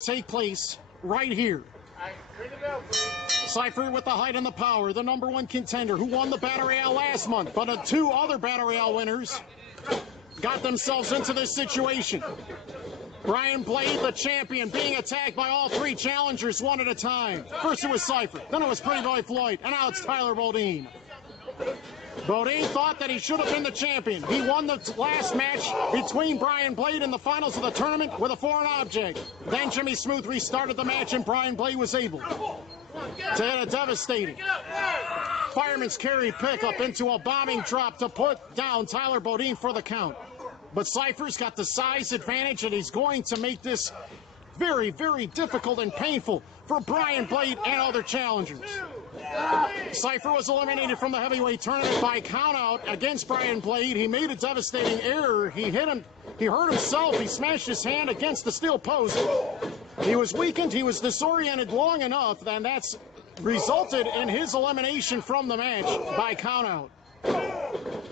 take place right here. Cypher with the height and the power, the #1 contender who won the Battle Royale last month, but 2 other Battle Royale winners got themselves into this situation. Brian Blade, the champion, being attacked by all 3 challengers one at a time. First it was Cypher, then it was Pretty Boy Floyd, and now it's Tyler Bodine. Bodine thought that he should have been the champion. He won the last match between Brian Blade in the finals of the tournament with a foreign object. Then Jimmy Smooth restarted the match and Brian Blade was able to hit a devastating fireman's carry pickup into a bombing drop to put down Tyler Bodine for the count. But Cypher's got the size advantage and he's going to make this very, very difficult and painful for Brian Blade and other challengers. Cypher was eliminated from the heavyweight tournament by countout against Brian Blade. He made a devastating error. He hit him. He hurt himself. He smashed his hand against the steel post. He was weakened. He was disoriented long enough, and that's resulted in his elimination from the match by countout.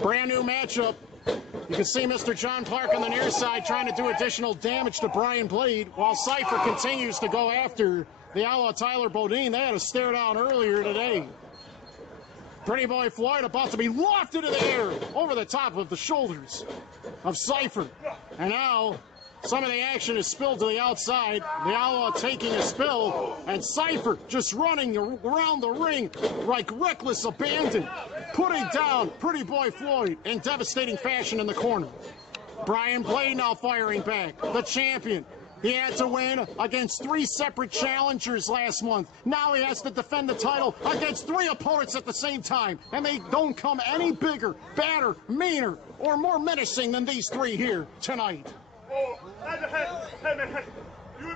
Brand new matchup. You can see Mr. John Clark on the near side trying to do additional damage to Brian Blade while Cypher continues to go after the outlaw Tyler Bodine. They had a stare down earlier today. Pretty Boy Floyd about to be lofted in the air over the top of the shoulders of Cypher. And now some of the action is spilled to the outside. The outlaw taking a spill, and Cypher just running around the ring like reckless abandon, putting down Pretty Boy Floyd in devastating fashion in the corner. Brian Blade now firing back, the champion. He had to win against 3 separate challengers last month. Now he has to defend the title against 3 opponents at the same time. And they don't come any bigger, badder, meaner, or more menacing than these 3 here tonight.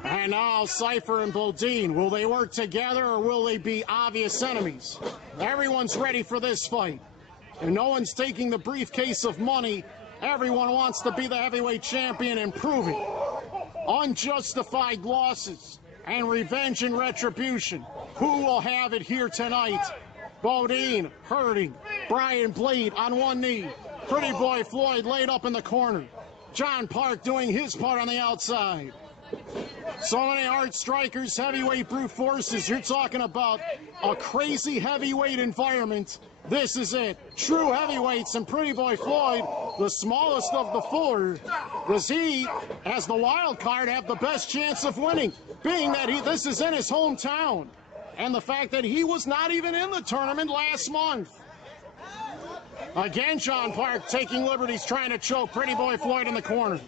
And now Cypher and Bodine, will they work together or will they be obvious enemies? Everyone's ready for this fight. And no one's taking the briefcase of money. Everyone wants to be the heavyweight champion and prove it. Unjustified losses and revenge and retribution. Who will have it here tonight? Bodine hurting. Brian Blade on one knee. Pretty Boy Floyd laid up in the corner. John Park doing his part on the outside. So many hard strikers, heavyweight brute forces. You're talking about a crazy heavyweight environment. This is it. True heavyweights, and Pretty Boy Floyd, the smallest of the 4, does he, as the wild card, have the best chance of winning, being that this is in his hometown, and the fact that he was not even in the tournament last month. Again, John Park taking liberties, trying to choke Pretty Boy Floyd in the corner.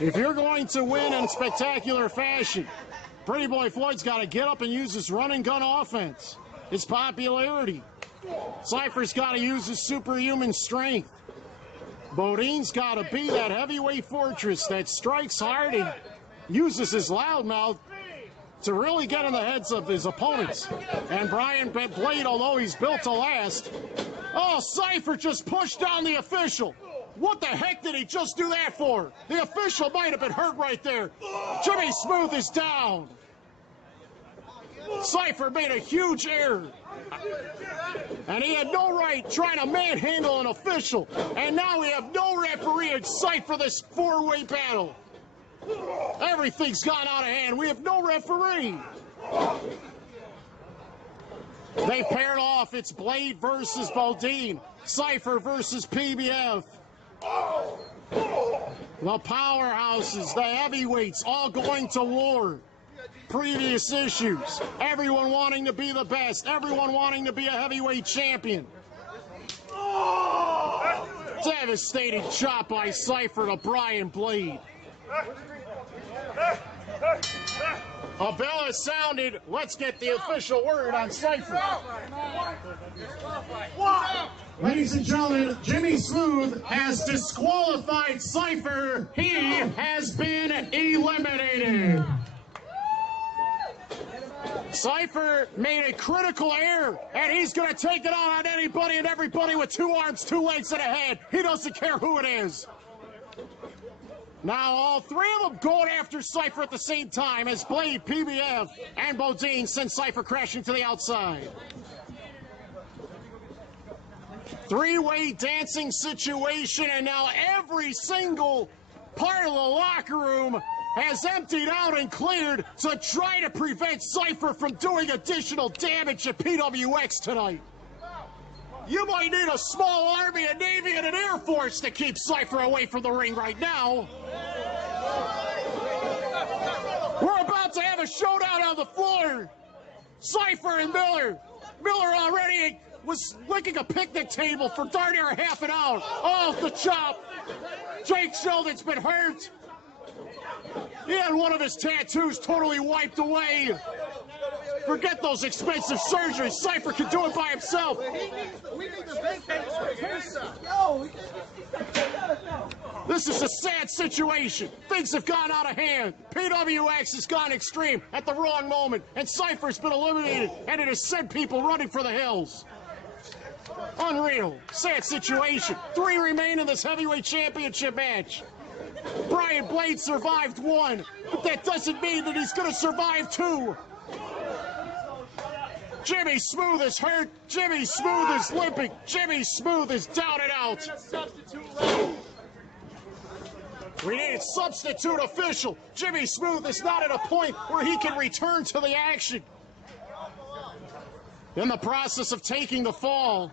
If you're going to win in spectacular fashion, Pretty Boy Floyd's got to get up and use his run and gun offense, his popularity. Cypher's got to use his superhuman strength. Bodine's got to be that heavyweight fortress that strikes hard and uses his loudmouth to really get in the heads of his opponents. And Brian Blade, although he's built to last, oh, Cypher just pushed down the official. What the heck did he just do that for? The official might have been hurt right there. Jimmy Smooth is down. Cypher made a huge error. And he had no right trying to manhandle an official. And now we have no referee in sight for this 4-way battle. Everything's gone out of hand. We have no referee. They paired off. It's Blade versus Bodine. Cypher versus PBF. The powerhouses, the heavyweights, all going to war. Previous issues. Everyone wanting to be the best. Everyone wanting to be a heavyweight champion. Devastating chop by Cypher to Brian Blade. A bell has sounded. Let's get the official word on Cypher. Ladies and gentlemen, Jimmy Smooth has disqualified Cypher. He has been eliminated. Cypher made a critical error, and he's going to take it on anybody and everybody with 2 arms, 2 legs, and a head. He doesn't care who it is. Now all 3 of them going after Cypher at the same time as Blade, PBF, and Bodine send Cypher crashing to the outside. 3-way dancing situation, and now every single part of the locker room has emptied out and cleared to try to prevent Cypher from doing additional damage at PWX tonight. You might need a small army, a navy, and an air force to keep Cypher away from the ring right now. We're about to have a showdown on the floor. Cypher and Miller. Miller already was licking a picnic table for darn near half an hour. Oh, the chop. Jake Sheldon's been hurt. He had one of his tattoos totally wiped away. Forget those expensive surgeries. Cypher can do it by himself. This is a sad situation. Things have gone out of hand. PWX has gone extreme at the wrong moment, and Cypher's been eliminated, and it has sent people running for the hills. Unreal. Sad situation. 3 remain in this heavyweight championship match. Brian Blade survived 1, but that doesn't mean that he's going to survive 2. Jimmy Smooth is hurt. Jimmy Smooth is limping. Jimmy Smooth is down and out. We need a substitute official. Jimmy Smooth is not at a point where he can return to the action. In the process of taking the fall,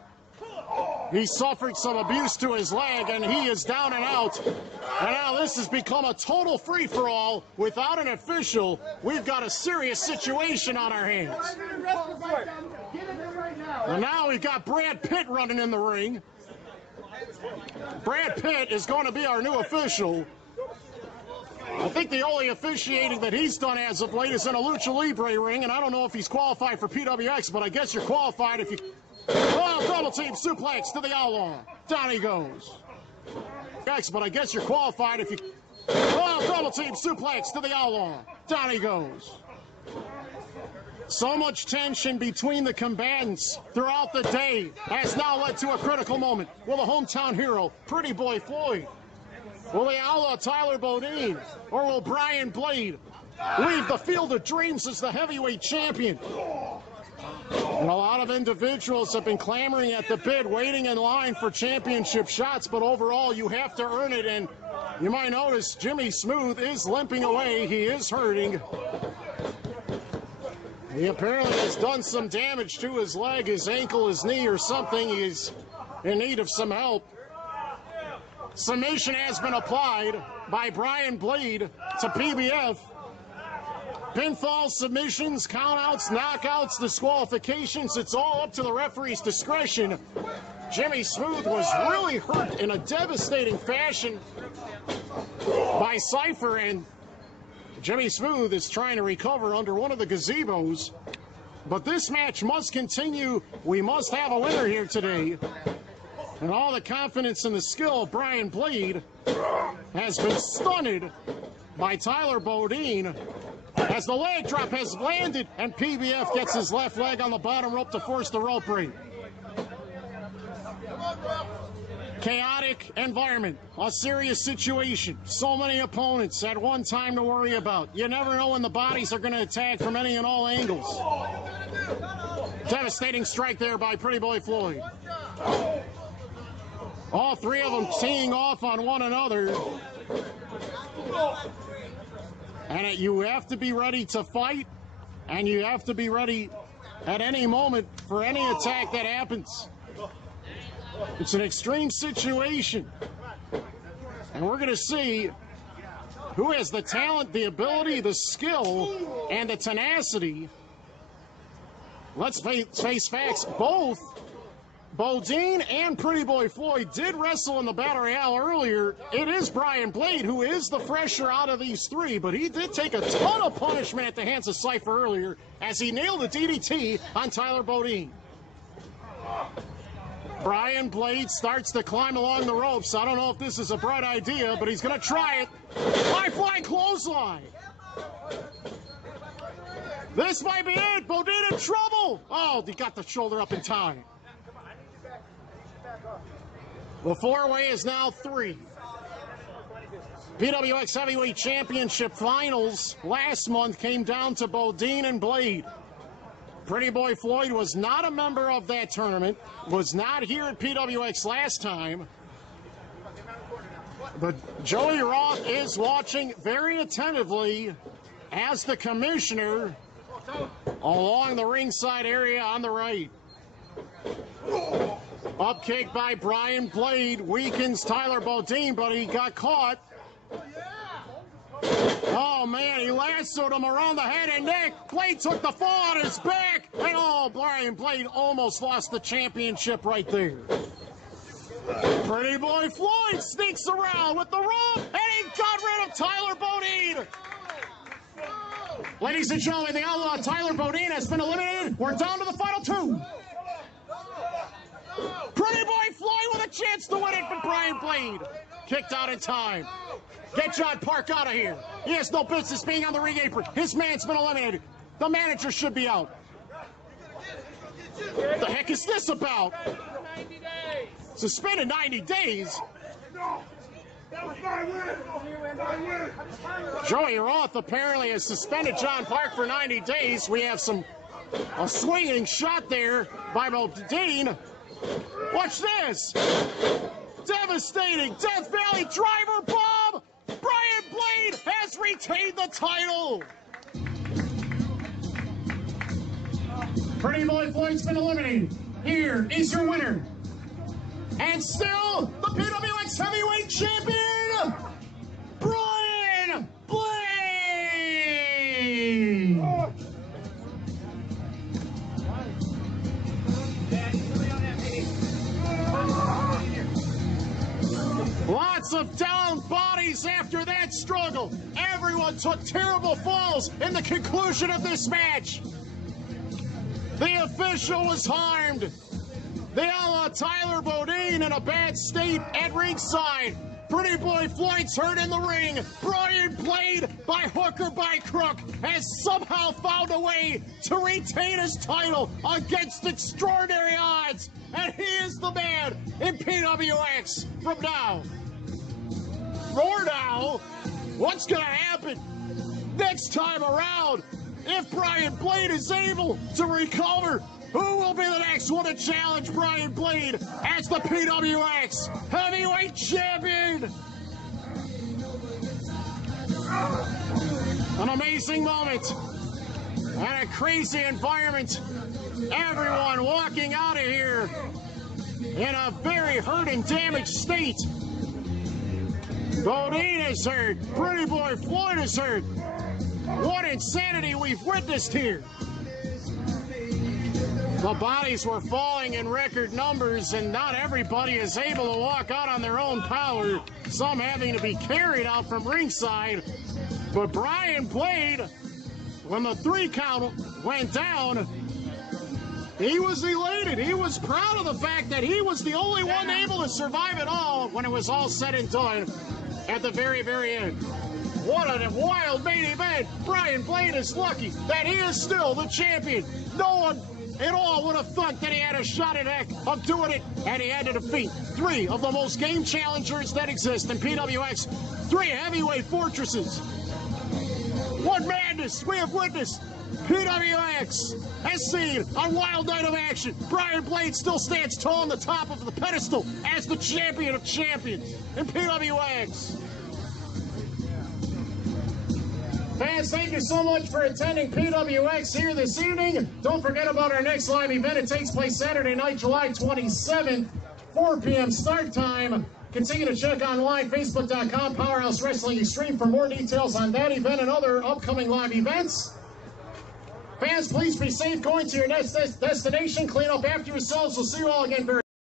he suffered some abuse to his leg, and he is down and out. And now this has become a total free-for-all. Without an official, we've got a serious situation on our hands. And now we've got Brad Pitt running in the ring. Brad Pitt is going to be our new official. I think the only officiating that he's done as of late is in a Lucha Libre ring, and I don't know if he's qualified for PWX, but I guess you're qualified if you... Oh, double team suplex to the Outlaw. Down he goes. But I guess you're qualified if you... Oh, double team suplex to the Outlaw. Down he goes. So much tension between the combatants throughout the day has now led to a critical moment. Will the hometown hero, Pretty Boy Floyd, will the Outlaw Tyler Bodine, or will Brian Blade leave the Field of Dreams as the heavyweight champion? And a lot of individuals have been clamoring at the bid, waiting in line for championship shots, but overall you have to earn it, and you might notice Jimmy Smooth is limping away. He is hurting. He apparently has done some damage to his leg, his ankle, his knee, or something. He's in need of some help. Submission has been applied by Brian Blade to PBF. Pinfalls, submissions, countouts, knockouts, disqualifications, it's all up to the referee's discretion. Jimmy Smooth was really hurt in a devastating fashion by Cypher, and Jimmy Smooth is trying to recover under one of the gazebos. But this match must continue. We must have a winner here today. And all the confidence and the skill of Brian Blade has been stunted by Tyler Bodine as the leg drop has landed and PBF gets his left leg on the bottom rope to force the rope break. Chaotic environment, a serious situation, so many opponents at one time to worry about. You never know when the bodies are going to attack from any and all angles. Devastating strike there by Pretty Boy Floyd. All 3 of them teeing off on one another. And you have to be ready to fight, and you have to be ready at any moment for any attack that happens. It's an extreme situation, and we're going to see who has the talent, the ability, the skill, and the tenacity. Let's face facts. Both Bodine and Pretty Boy Floyd did wrestle in the Battle Royale earlier. It is Brian Blade who is the fresher out of these 3, but he did take a ton of punishment at the hands of Cypher earlier as he nailed a DDT on Tyler Bodine. Brian Blade starts to climb along the ropes. I don't know if this is a bright idea, but he's going to try it. High-flying clothesline. This might be it. Bodine in trouble. Oh, he got the shoulder up in time. The 4-way is now 3. PWX Heavyweight Championship Finals last month came down to Bodine and Blade. Pretty Boy Floyd was not a member of that tournament, was not here at PWX last time. But Joey Roth is watching very attentively as the commissioner along the ringside area on the right. Up kick by Brian Blade weakens Tyler Bodine, but he got caught. Oh man, he lassoed him around the head and neck. Blade took the fall on his back, and oh, Brian Blade almost lost the championship right there. Pretty Boy Floyd sneaks around with the rope, and he got rid of Tyler Bodine. Ladies and gentlemen, the Outlaw Tyler Bodine has been eliminated. We're down to the final two. Pretty Boy Floyd with a chance to win it, but Brian Blade kicked out in time. Get John Park out of here. He has no business being on the ring apron. His man's been eliminated. The manager should be out. What the heck is this about? Suspended 90 days? Joey Roth apparently has suspended John Park for 90 days. We have a swinging shot there by Bodine. Watch this. Devastating Death Valley driver bomb. Brian Blade has retained the title. Pretty Boy Floyd's been eliminated. Here is your winner. And still the PWX Heavyweight Champion, Brian Blade. Lots of down bodies after that struggle. Everyone took terrible falls in the conclusion of this match. The official was harmed. The Outlaw Tyler Bodine in a bad state at ringside. Pretty Boy Floyd's hurt in the ring. Brian Blade, by hook or by crook, has somehow found a way to retain his title against extraordinary odds. And he is the man in PWX from now. Or now, what's going to happen next time around? If Brian Blade is able to recover, who will be the next one to challenge Brian Blade as the PWX Heavyweight Champion? An amazing moment and a crazy environment. Everyone walking out of here in a very hurt and damaged state. Bodine is hurt. Pretty Boy Floyd is hurt. What insanity we've witnessed here. The bodies were falling in record numbers, and not everybody is able to walk out on their own power, some having to be carried out from ringside. But Brian Blade, when the 3 count went down, he was elated. He was proud of the fact that he was the only one able to survive it all when it was all said and done at the very, very end. What a wild main event. Brian Blade is lucky that he is still the champion. No one at all would have thought that he had a shot at heck of doing it, and he had to defeat 3 of the most game challengers that exist in PWX. 3 heavyweight fortresses. What madness we have witnessed. PWX has seen a wild night of action. Brian Blade still stands tall on the top of the pedestal as the champion of champions in PWX. Fans, thank you so much for attending PWX here this evening. Don't forget about our next live event. It takes place Saturday night, July 27th, 4 p.m. start time. Continue to check online, facebook.com, Powerhouse Wrestling Extreme, for more details on that event and other upcoming live events. Fans, please be safe going to your next destination. Clean up after yourselves. We'll see you all again very